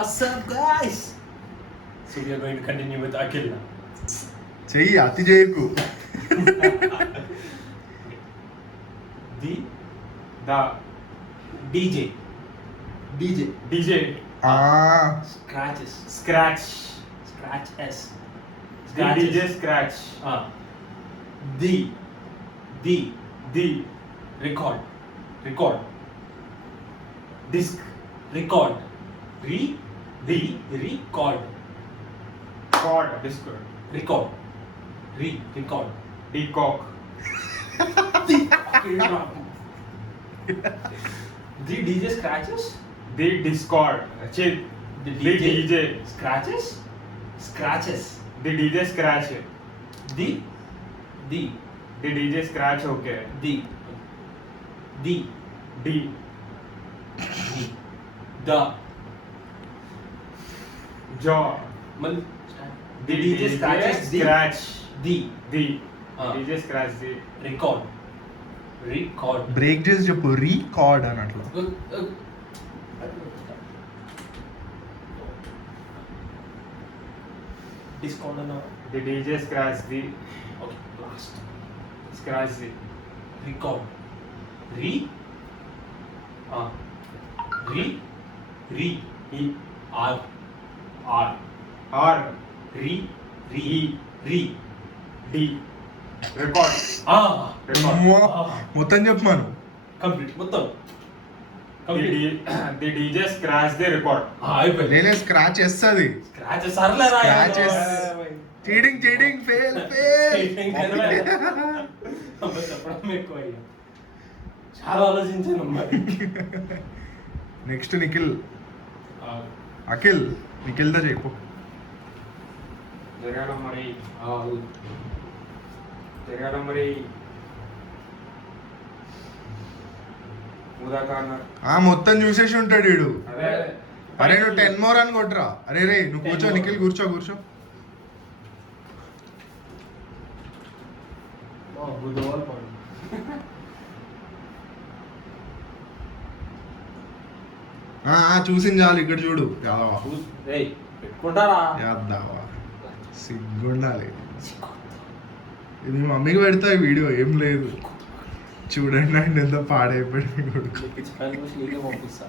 what's up, guys? So we are going to continue with Akhil now. చెయ్యి అతి చేయకు. The DJ. Scratches. Scratch S. The DJ scratch. The record. Disc. Record. Record. Chord. Discord. Record. Record. Decock. The DJ scratches. The Discord. The The DJ. scratches. The DJ scratch. The The DJ scratch. Okay. the D. the Jaw. the DJ scratches scratch. the The Ah. DJ scratch. The record break చేసి చెప్పు, record అన్నట్లు. Discord now. The DJ scratch. The Okay, last. scratch. The Record. Re. R. R. Re. D. Record. Record. మొత్తం చెప్పు మనం. Complete. మొత్తం. The DJ scratch. The record. అయిపోయింది. లేలే scratch వేస్తుంది. స్క్రాచ్ సర్లేరా. Scratches. Cheating fail. చెప్పడం ఎక్కువ అయ్యా. చాలా ఆలోచించాను మరి. నెక్స్ట్ నిఖిల్. అఖిల్ నిఖిల్తో చెప్పు. జరగాల మరి ఊదా కార్నర్. మొత్తం చూసేసి ఉంటాడు వీడు. అదే అరే నువ్వు 10 more అని కొట్టరా. అరే నువ్వు కూర్చో నిఖిల్, కూర్చో. బుద్ధవాళ్ళు పాడు. చూసింది చాలు, ఇక్కడ చూడు. యాదవా పెట్టుకుంటారా? యాదవా సిగ్గుండాలి. ఇది మీ మమ్మీకి పెడతా ఈ వీడియో, ఏం లేదు. చూడండి ఆయన ఎంత పాడైపోయాడు మీ కొడుకు. పంపిస్తా.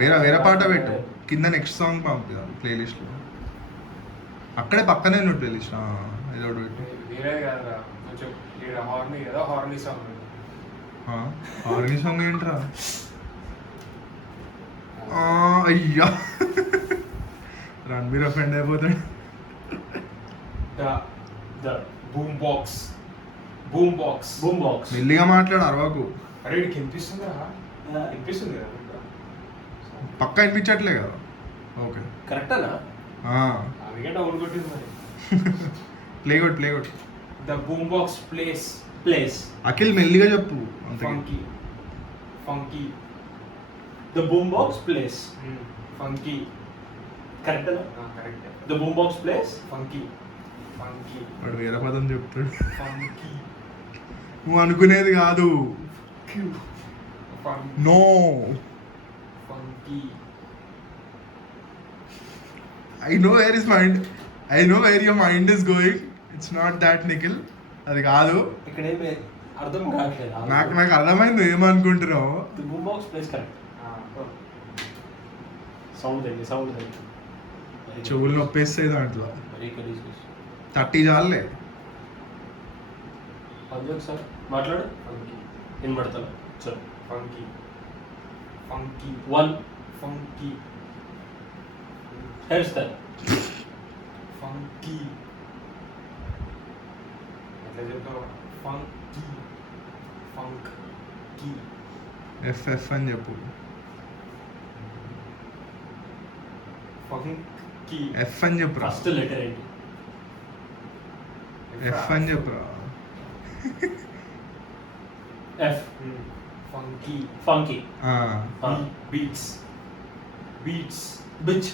వేరే పాట పెట్టు, కింద నెక్స్ట్ సాంగ్ పంపిద్దాం ప్లేలిస్ట్లో. అక్కడే పక్కనే నువ్వు ప్లేలిస్ట్ ఏదో ఒకటి పెట్టు. వేరే కదా కొంచెం హార్నీ కదా, హార్నీ సాంగ్. హార్నీ సాంగ్ ఏంట్రా? అయ్యా రణబీర్ అఫెండ్ అయిపోతాడు. The boom box. మెల్లిగా మాట్లాడు, అరవకు. అరే వీడికి వినిపిస్తుంది కదా. పక్క వినిపించట్లే కదా. ఓకే కరెక్టేనా? అందుకే డౌన్ కొట్టింది మరి. ప్లే కొట్టు. The boom box place. Akhil మెల్లిగా చెప్పు. అంతే. funky. The boombox plays. Funky. కరెక్టేనా? Correct. The boombox plays. Funky. వాడు వేరే పదం చెప్తాడు. Funky. నువ్వు అనుకునేది కాదు. No. Funky. I know where your mind is going. It's not that, Nikhil. అది కాదు. ఇక్కడ ఏమి అర్థం కావట్లేదు. నాకు అర్థమైంది ఏమనుకుంటున్నావు. The boombox plays correct. Sound చెవులు నొప్పేస్తాయి దాంట్లో. వెరీ కలీజ్. 30 చాలే. సార్ మాట్లాడు. వినబడతాను sir. Funky. 1 Funky. Hair style. Funky. ఎట్లా చెప్తావు? Funky. FF అని చెప్పు. Funky. F అని చెప్పురా. ఫస్ట్ లెటర్ ఏంటి? F అని చెప్పురా. F. Funky. Beats. Bitch.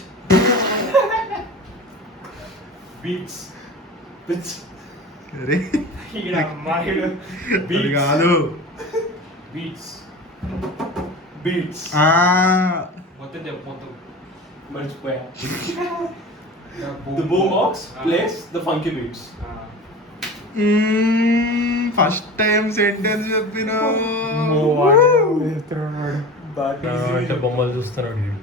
అరే ఇక్కడ అమ్మాయిలు అది కాదు. Beats. బీట్స్ మొత్తం చెప్పు మొత్తం. మర్చిపోయా. The The boom box Ah. plays the funky beats. First time sentence చెప్పినావు. అంటే బొమ్మలు చూస్తున్నాడు వీడు.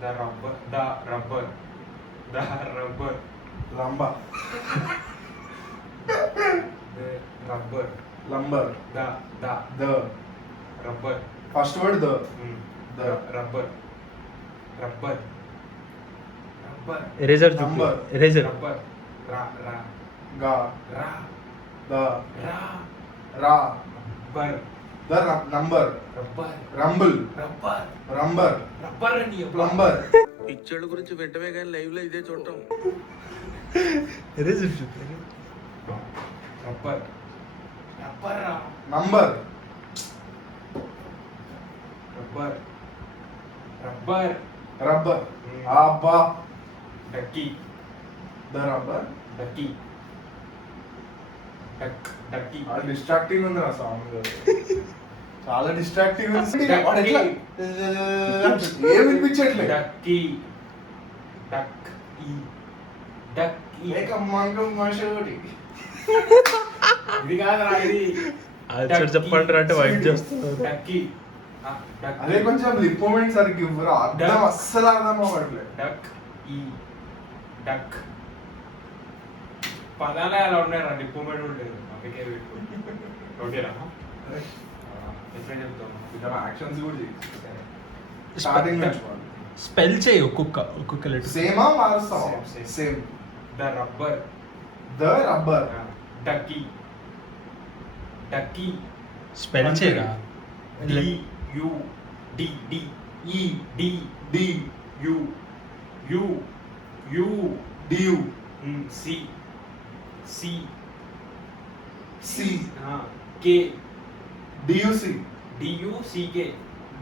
The rubber. లంబా The rubber. Lumbar The the rubber. First word the The rubber. Eraser Number. Eraser. Rubber. Ra. గా Ra. The Ra. రా Rubber. The number Rubber. Rumble Rubber. రంబర్ Rubber అని plumber పిక్చర్ల గురించి వెంటనే కానీ లైవ్ లో ఇదే చూడటం. Eraser. Rubber. Rubber. Number Rubber. Rubber. Rubber Hmm. అబ్బా Ducky. The rubber Ducky. Ducky. Distracting ఉంది నా సాంగ్ చాలా డిస్ట్రాక్టింగ్ ఉంది Ducky. వాడు ఎట్లా ఏం వినిపించట్లేదు Ducky. Ducky. Ducky. ఏక మంగం మషోటి ఇది కాదురా ఇది. ఆన్సర్ చెప్పండి అంటే వైట్ చేస్తున్నారు. Ducky. Ducky. అదే కొంచెం లిప్ మూమెంట్ సరిగ్గా ఇవ్వరు అర్థం అస్సలు అర్థం అవ్వట్లేదు డక్ ఈ డక్ పదాలే అలా ఉన్నాయరా డిప్లొమేట్ ఉండేది అందుకే ఓకేనా ఎట్లా చెప్తాను ఇంకా యాక్షన్స్ కూడా స్టార్టింగ్ నుంచి స్పెల్ చేయి ఒక్కొక్క లెటర్. సేమా మారుస్తాం Same. Same the rubber the rubber ducky ducky spell చేయరా. D U D D E D D U U U D U C C C K D U C D U C K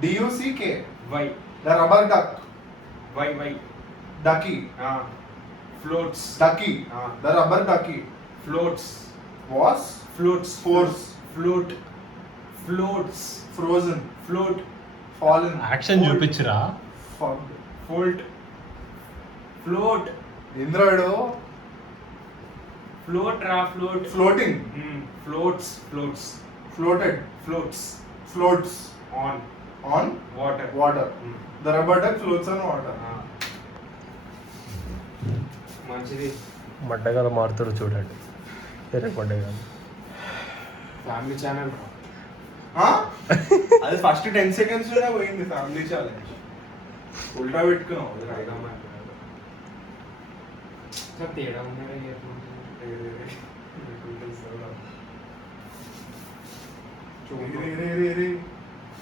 D U C K Y the rubber duck Y Y ducky floats ducky the rubber ducky floats was floats force float floats frozen float fallen action చూపించరా. Float float ఇంద్రాడు float రా float floating floats floats floated floats floats on on water water the rubber duck floats on water మంచిది మడ్డగాల మారుతాడు చూడండి. వేరే మడ్డగాలు. Family channel అది ఫస్ట్ 10 seconds లోనే పోయింది ఫ్యామిలీ ఛాలెంజ్ ఉల్టా పెట్టుకున్నావు అది రైట్ తేడా ఉన్నారా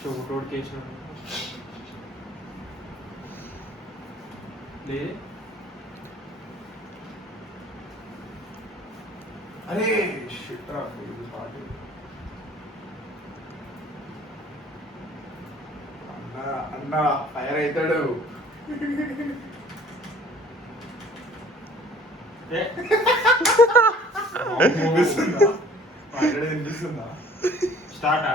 చోటోడు కేసిన లే అరే షిట్ రా ఇది పార్టీ అన్న ఫైర్ అవుతాడు వినిపిస్తుందా మాట్లాడేది వినిపిస్తుందా స్టార్టా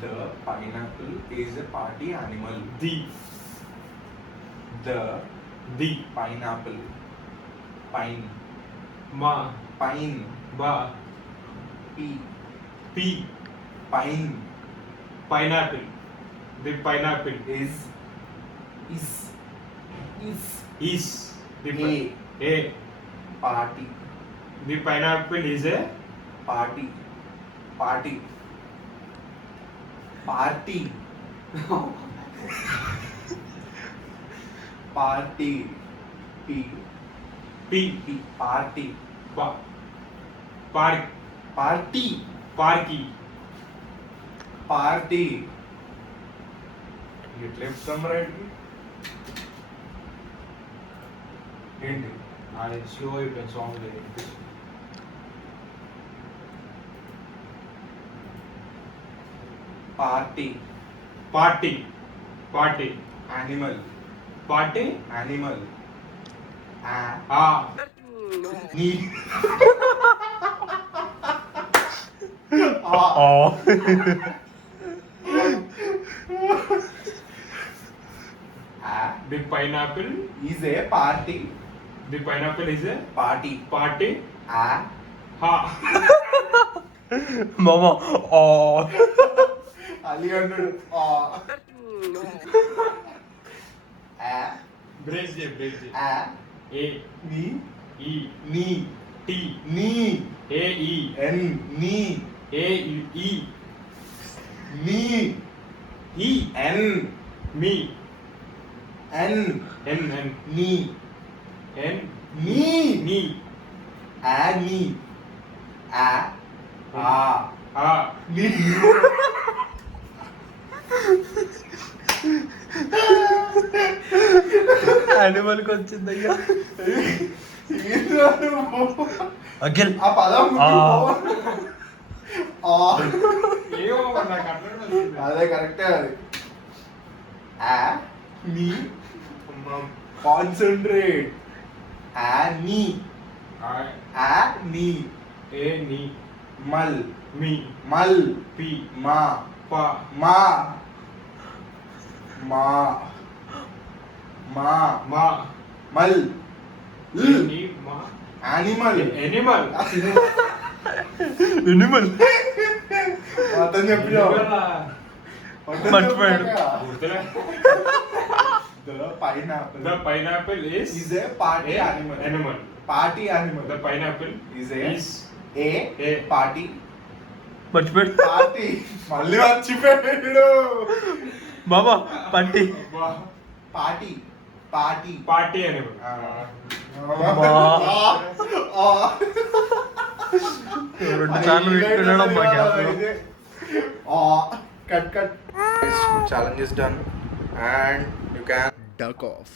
The pineapple is a party animal. The The the pineapple. Pine. మా Pine. బా P. P Pine pineapple the pineapple is. Is. Is the A. A Party. The pineapple is a Party. Party. Party. Party. P. P P. Party. బా park Party. పార్కి Party. Get left some right. ఏంటి అది slow అయిపోయింది song లేదు. Party party party animal party animal ఆ నీ the pineapple is a party the pineapple is a party party ఆ హా మామ అలీ అన్నాడు బ్రేక్ చే బ్రేక్ చే ఏ నీ ఈ నీ టీ నీ ఏ ఈ ఎన్ నీ ఏ ఈ నీ ఈ ఎన్ మీ ఎన్ ఎన్ ఎన్ నీ ఎన్ నీ నీ ఆ నీ ఆ ఆ నీ యానిమల్కి వచ్చింది అయ్యా ఏంట్రా నువ్వు? అఖిల్ ఆ పదం ఆ. ఏమో నాకు అర్థం కాలేదు. అదే కరెక్టే అది ఆ నీ కాన్సంట్రేట్ ఆ నీ ఆ నీ ఏ నీ మల్ మీ మల్ పి మా ప మా మా మా మా మల్ నీ మా యానిమల్ ఎనిమల్ ఎనిమల్ అతను చెప్పినావు మర్చిపోయాడు. Pineapple The pineapple is is a party animal. Animal. Party animal. The pineapple is a is a party. మర్చిపోయాడు Party. మళ్ళీ మర్చిపోయాడు. మామ పట్టి Party. Party. party animal. రెండు సార్లు పెట్టుకున్నాడు అమ్మా gap Cut. Challenge is done and you can duck off.